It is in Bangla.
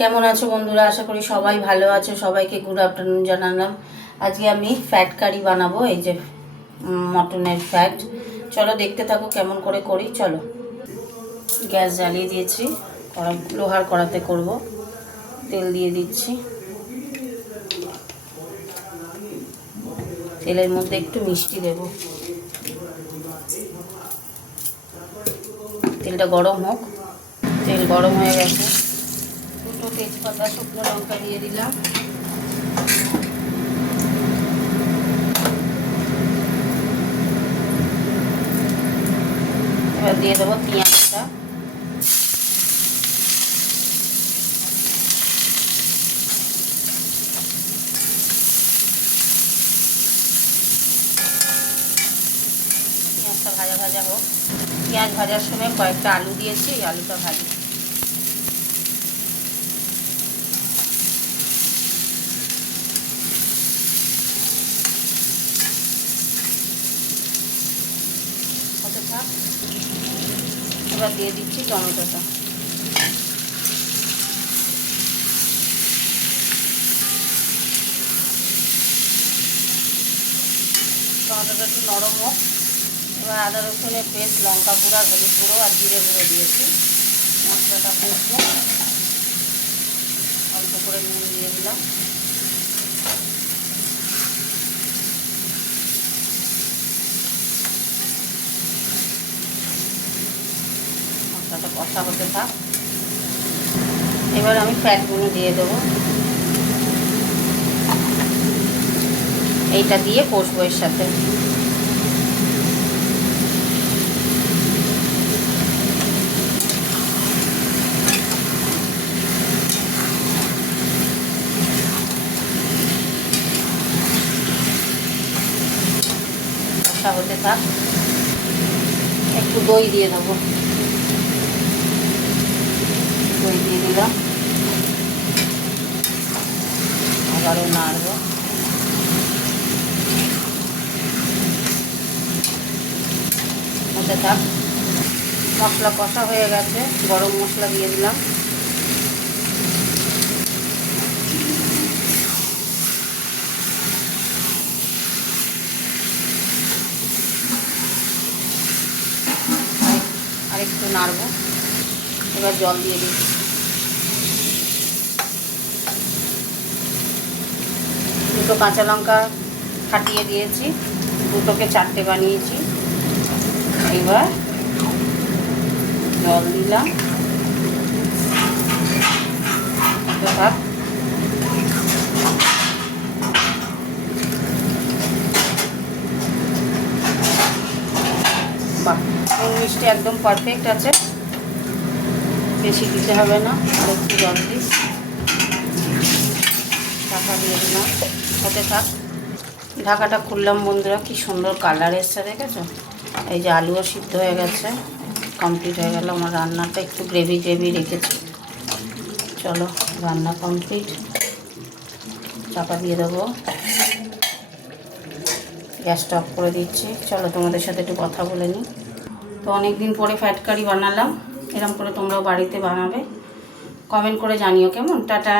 কেমন আছো বন্ধুরা? আশা করি সবাই ভালো আছো। সবাইকে গুড আফটারনুন জানালাম। আজকে আমি ফ্যাট কারি বানাবো, এই যে মটনের ফ্যাট। চলো দেখতে থাকো কেমন করে করি। চলো, গ্যাস জ্বালিয়ে দিয়েছি, লোহার কড়াতে করব। তেল দিয়ে দিচ্ছি, তেলের মধ্যে একটু মিষ্টি দেব। তেলটা গরম হোক। তেল গরম হয়ে গেছে, দুটো তেজপাতা, শুকনো লঙ্কা দিয়ে দিলাম। এবার দিয়ে দেবো পেঁয়াজটা। পেঁয়াজটা ভাজা ভাজা হোক। পেঁয়াজ ভাজার সময় কয়েকটা আলু দিয়েছি, আলুটা ভাজি। হতে থাক। এবার দিয়ে দিচ্ছি টমেটোটা। টমেটোটা একটু নরম হোক। এবার আদা রসুনের পেস্ট, লঙ্কা গুঁড়ো, হলুদ গুঁড়ো আর জিরে গুঁড়ো দিয়েছি। মশলাটা কষবো। অল্প করে নুন দিয়ে দিলাম। মশলাটা কষা হতে থাক। এবার আমি ফ্যাটগুলো দিয়ে দেবো। এইটা দিয়ে কষবো এর সাথে। কষা হতে থাক। একটু দই দিয়ে দেবো। দই দিয়ে দিলাম। আবারও নাড়বো। হতে থাক। মশলা কষা হয়ে গেছে, গরম মশলা দিয়ে দিলাম। আরেকটু নাড়বো। এবার জল দিয়ে দিই। দুটো কাঁচা লঙ্কা ফাটিয়ে দিয়েছি, দুটোকে চারটে বানিয়েছি। এবার জল দিলাম। বাহ, নুন মিষ্টি একদম পারফেক্ট আছে, বেশি দিতে হবে না। আর একটু জল দিই। ঢাকা দিয়ে দিলাম। হতে থাক। ঢাকাটা খুললাম বন্ধুরা, কি সুন্দর কালার এসছে, দেখেছো? এই যে আলুও সিদ্ধ হয়ে গেছে, কমপ্লিট হয়ে গেল আমার রান্নাটা। একটু গ্রেভি গ্রেভি রেখেছি। চলো, রান্না কমপ্লিট। চাপা দিয়ে দেবো। গ্যাসটা অফ করে দিচ্ছি। চলো, তোমাদের সাথে একটু কথা বলে নিই। তো অনেক দিন পরে ফ্যাট কারি বানালাম। এরকম করে তোমরাও বাড়িতে বানাবে। কমেন্ট করে জানিও কেমন। টাটা।